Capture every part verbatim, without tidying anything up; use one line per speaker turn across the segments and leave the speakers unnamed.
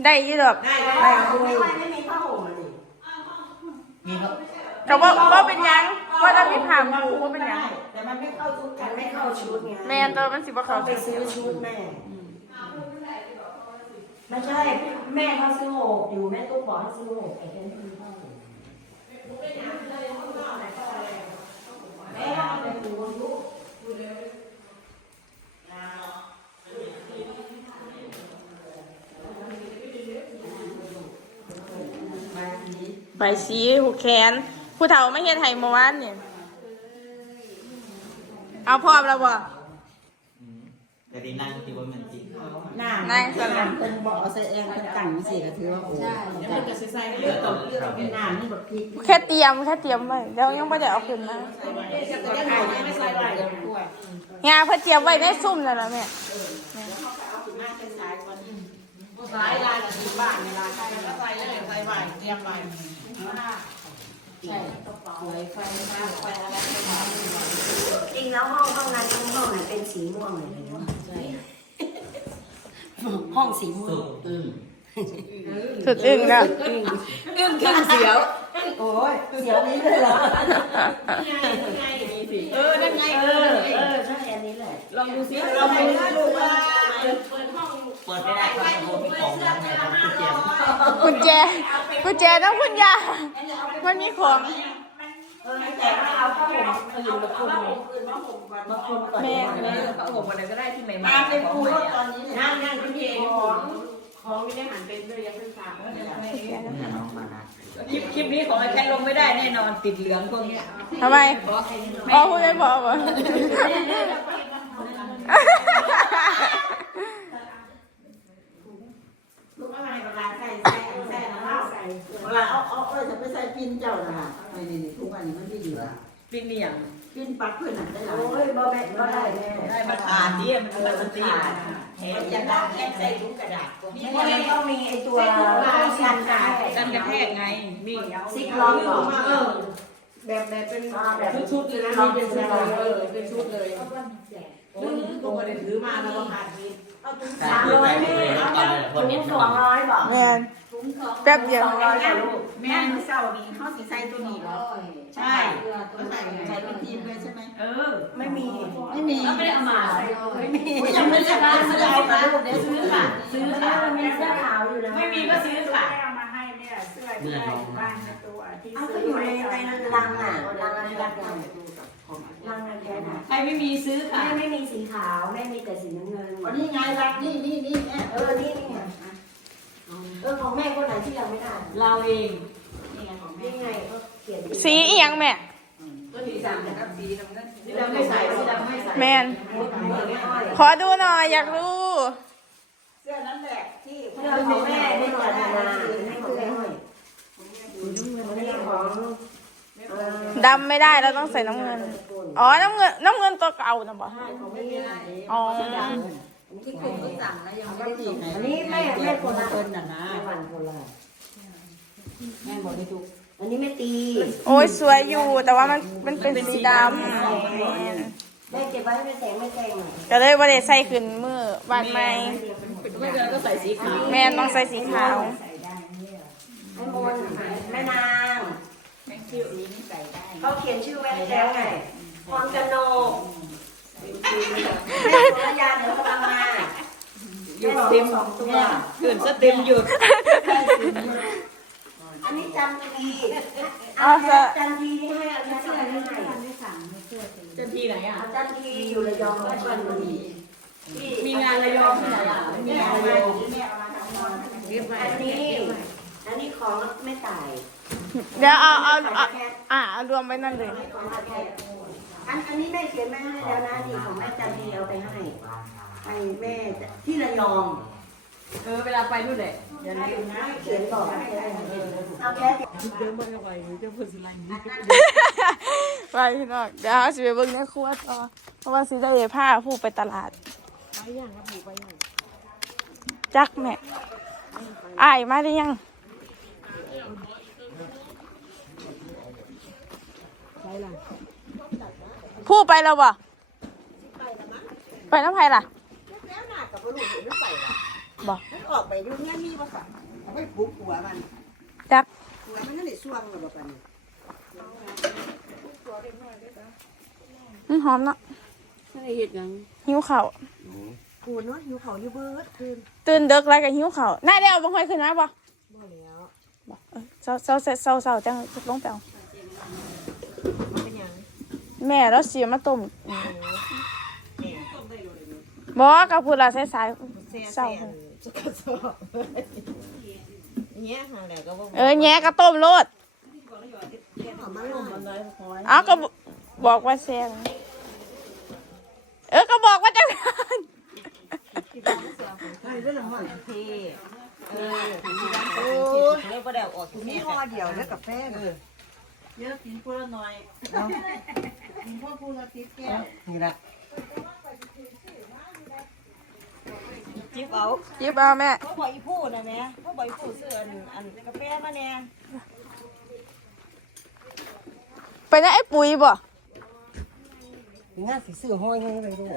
ได้ยี่ดอก
ได้ได้ไม่ไม่มีผ้าห่มเลยมีเขา
แต่ว่าว่าเป็นยังว่าจะมีผ่าผูว่าเป็นยัง
แต่มันไม่เข้าชุดกันไม่เข้าชุดไง
แม่ตัวมันสิบ่เข้า
ไปซื้อชุดแม่ไม่ใช่แม่เขาซื้อหกอยู่แม่ตุ๊กบอกเขาซื้อหกไอ้แค่นี้ผ้าห่มแม่เอาไปปูลูก
ใบสีหูแขนผู้เฒ่าไม่เฮ็ดไห้เมื่อวานเนี่ยเอาพร้อมแล้วบ่
แต่ดีนั่งคิดว่ามันจริง
นั่งสั่นแล้ว
เป็นบอกเอาใส่แองเป็นกันไม่สิก็ถือว่าโอ้ใช่แล้วมันจะใส่เลือดต่อเลือดเป็นน้ำนี่แบบพริก
แค่เตรียมแค่เตรียมไว้เดี๋ยวยังไม่ได้เอาขึ้นมางาเพื่อเตรียมไว้ในซุ่มนั่นแหละแม่
สายลายกับที่บ้านในลายใส่แล้วใส่เลยใส่ใบเตรียมใบใช่สวยไฟมากไฟอะไรจริงแล้วห้องห้องนั้นห้องไหนเป็นสีม่วงเลยใช่ห้องสีม่วง
อึ้ง
สุดอึ้งนะ
อึ้งอึ้งขึ้นเสียวโอ้ยเสียวนี้เลยเหรอเออนั่นไงเออเออใช่อันนี้แหละลองดูซิเราไปดูว่าเปิดห้อง
เปิดไม่ได้ก็จะโดนมีของนะเนี่ยครับ
กุญแจกุญแจต้องคุณยามันมีของ
เออแต่เอาผ้าห่มมาอยู่มาคุมมาคุมก่อน
แม่
แม่
ผ้าห่มอะไรก็ได้ที่ใหม่ๆ
มาเป็นครูตอนนี้นั่งนั่งเป็นเองของ
ของไม่ได้หันเป็นด้วยยังเป็นฝาก
เนี่ยน้องมานะ
คลิปคลิปนี้ของใช้ลงไม่ได้แน่นอนติดเหลืองพวกเนี้ย
ทำไมอ๋อคุณได้บอกว่า
ลูกอะไรเวลาใส่ใส่ใส่แล้วใส่เวลาเอาเอาเออจะไปใส่ปิ้นเจ้านะคะนี่นี่ทุกวันนี้มันไม่อยู่ละ
ปิ้นนี่อย่าง
ปิ้นปักเพื่อนหนักได้หลายโอ้ยบ่แม่บ่ได้แม่
ได้มาขาดดิมันมันมันตี
เห็นอย่างนั้นแค่ใส่ถุงกระดาษนี่มันต้องมีไอ้ตัวกันกระแทก
กันกระแทกไงมี
ซิกล็อกเออ
แบบแบบเป็นแบบชุดเลยนะมีเป็นชุดเลยเป็นชุดเลยโอ้ยตัวเด็กถือมาแล้วก็ขาดนิด
สามร้อยแม่ถุงสองร้อยบอก
แม่แป๊บเดียว
แม่เศร้านี้เขาสีใส่ตัวนี้เหรอใช่ก็ใส่ใส่เป็นทีมเลยใช่ไหมเออไม่มีไม่มี
ไม่ได้เอามา
ไม่มียังไม่ได้มาซื้อค่ะเดี๋ยวซื้อค่ะซื้อค่ะมีเสื้อขาวอยู่แล้ว
ไม่มีก็ซื้อค่ะ
เอามาให้เนี่ยเสื้อที่ได้บ้านตัวที่
ซื้ออยู่ในในรังอ่ะรังอะไรรังรังรังอะไรแค่ไหน
ใครไม่มีซื้อค่ะ
แม่ไม่มีสีขาวแม่มีแต่สีน้ำเงินอ๋อนี่ไงรังนี่นี่นี่เออนี่นี่เออของแม่คนไหนที่ยังไม่ได้
เราเอง
นี่ไงของแม่นี่ไงก็เขียน
สีอีหยังแม่
ก็สีดำนะครับสีดำก็สีดำไม่ใส่สีดำไม่ใส่
แมนขอดูหน่อยอยากรู้
เสื้อนั้นแหละที่เสื้อของแม่ไม่หน่อยนะให้ของแม่หน่อยนี่ของ
ดำไม่ได้เราต้องใส่น้ำเงินอ๋อน้ำเงินน้ำเงินตัวเก่านะบ่อ๋อ
ที่คุณก็สั่งนะยังไม่ได้จีบ
อันนี้แม่แม่คนละคนน่ะนะวันคนละแม่บอกไม่ถูกอันนี้ไม่ตี
โอ้ยสวยอยู่แต่ว่ามันมันเป็นสีดำ
แม่เก็บไว้ให้แม่แต่งไม่แต่ง
ก็เลยว่าได้ใส่ขึ้นมือวันใหม่
ไม่เจอก็ใส่สีขาว
แม่ต้องใส่สีขาว
ไอ้มนแม่นาง
แม่คิ้วนี้ไม่ใส่ได้
เขาเขียนชื่อไว้แล้วไงพรกนกแม่สุรยาเดี๋ยวเขาตามมา
หยุดเต็มสองตัวขืนจะเต็มหยุด
อันนี้จันทีจันทีที่ให้เอาเสื้อให้
จันทีไหนอ่ะ
จันทีอยู่ระยองและชลบุรี
มีงานระยองที่ไหนอ่ะมีงานระยอง
อันนี้อันนี้ของไม่ตาย
เดี๋ยวเอาเอาอ่ารวมไว้นั่นเลย
อันอันนี้แม่เขียนไม่ให้แล้วนะนี่ของแม่จันทีเอาไปให้ให้แม่ที่ระยอง
เออเวลาไปนู่นแหละ
อย่าลืมนะเขียนบอกเอาแค่เ
ดินไปไปจะพูดสิไรนี่
ไปพี่น้องเดี๋ยวสิไปเบิ่งในครัวต่อเพราะว่าสิได้ผ้าผู้ไปตลาด
ไปยังครับผู้ไปยัง
จักแม่อ้ายมาได้ยัง
ไปล่ะ
ผู้ไปแล้วบ่ไปน้ำไผ่ล่ะบ่
ออกไปดูเงี้ยมีป่ะค่ะเอาไปปลุกหัวมัน
จัก
หัวมันนั่นแหละช่วงระบบกัน
มันหอมเนาะ
ไม่ได้เห็ดยัง
หิวข้าว
กูเนาะหิวเขาอยู่เบิดคืน
ตื่นดึกแล้วก็หิวข้าวน่าได้เอาบ่ค่อยขึ้นมาบ่
บ่แล้ว
เออเศร้าเศร้าเศร้าเศร้าเศร้าจังลงไปเอา
มันเป็นหยัง
แม่แล้วเสียมาต้ม
แม่
บ่กับพูดละสาย
แซ่
ๆเศร้า
จะกระสอบเนี้ยหาแล้วก็บ่
เออแง่ก็ต้มโลด
หอมมันลมมันเลยคอย
อ้าวก็บอกว่าแซ่บเออก็บอกว่าจัง
ไอ้เรื่องมันเท่เออโอ้ยเรียกว่าเดี๋ยวออกมีห่อเดียวแล้วกาแฟเออ
เยอะกินพูละหน่อยกินพวกพูละทิพย์แก้ว
นี่ละจิ๊บเอา
ยิบเอาแม่
เขาบอกอีพูดนะแม่เขาบอกอีพูดซื้ออันอันกาแฟมาเนี่ย
ไปนะไอ้ปุ๋ยบ่
งานสีซื้อห้อยให้เลยด้วย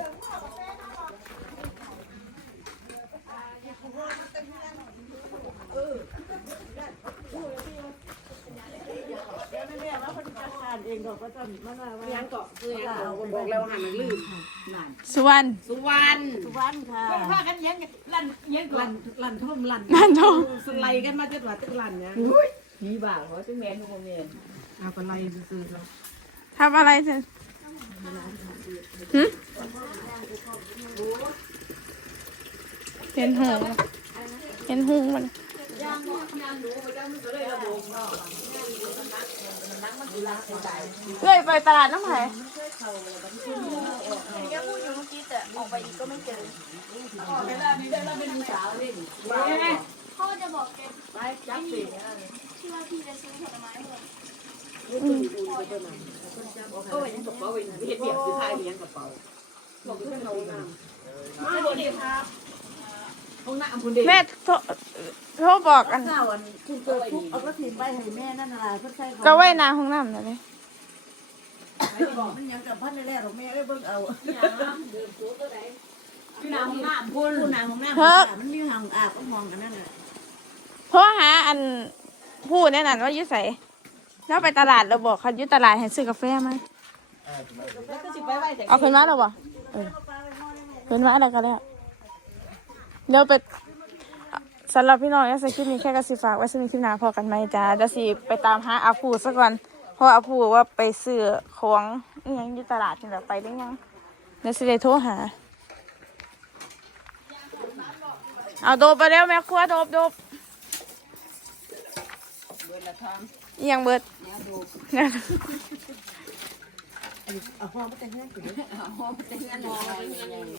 ยังเกาะคือยังเราบอกแล้วหันลืม
สุวรรณ
สุวรรณ
ทุกวันค่ะ
พากันเลี้ยงลั่นเลี้ยงลั่นลั่นทุ่มลั่น
นั่นโท
สไลกันมาจนว่าตึกลั่นเนี่ยผีบ่าเพราะซึ่งแม่ทุกคนเนี่ยเอาไปไล่ซื้อแล้ว
ทำอะไรเธอหึเห็นหูเห็นหูมันเลยไปตลาดน้ำไผ่ยังพูดอยู่เมื่อกี้แต่ออกไปอีกก็ไม่เจอพ่อจะบอกแก
ไปจับสิ
ที่ว่าพี่จะซื้อผลไม้ให้
ก็ไปยังกระเป๋าไปเห็ดเบียดคือไทยเลี้ยงกระเป๋าบอกเพื่อนเราน้ำมาดีครับห้องน้ำคุณเด็ก
แม่โทรโทรบอกกัน
เจ้าอันคุณเกิดทุกเอาก็ถิ่นไปให้แม่นั่นอะไรเพื่อใช้
ก็ไว้หนาห้องน้ำนะเนี่ย
บอกมันยังกับพันในแรกของแม่ได้เบิ่งเอา
พี่น้ำห้องน้ำคุณ
ผู้นางของแม่มันมีห่างอาบก็มองกันนั่นแหละ
โทรหาอันพูดแน่นอนว่าอยุ่ใส่แล้วไปตลาดเราบอกเขาอยุ่ตลาดให้ซื้อกาแฟไหม
แล้วก็สิไปไว้แต่
เอาขึ้นมาเราบ่เออขึ้นมาอะไรก็ได้เดี๋ยวไปสำหรับพี่น้องเนี่ยใส่คลิปนี้แค่กระสิฝากไว้สมีคลิปหน้าพอกันไหมจ้าเดี๋ยวสิไปตามหาอาผูซะก่อนเพราะอาผูว่าไปซื้อของอหยังอยู่ตลาดนี่แหละไปได้ยังเดี๋ยวสิได้โทรหาเอาโดบไปแล้วแม่ครัวโดบโดบ
เบิดละทอง
อิหยังเบิด
เอาห้องไปแต่งงานสิเอาห้องไปแต่งงานเลย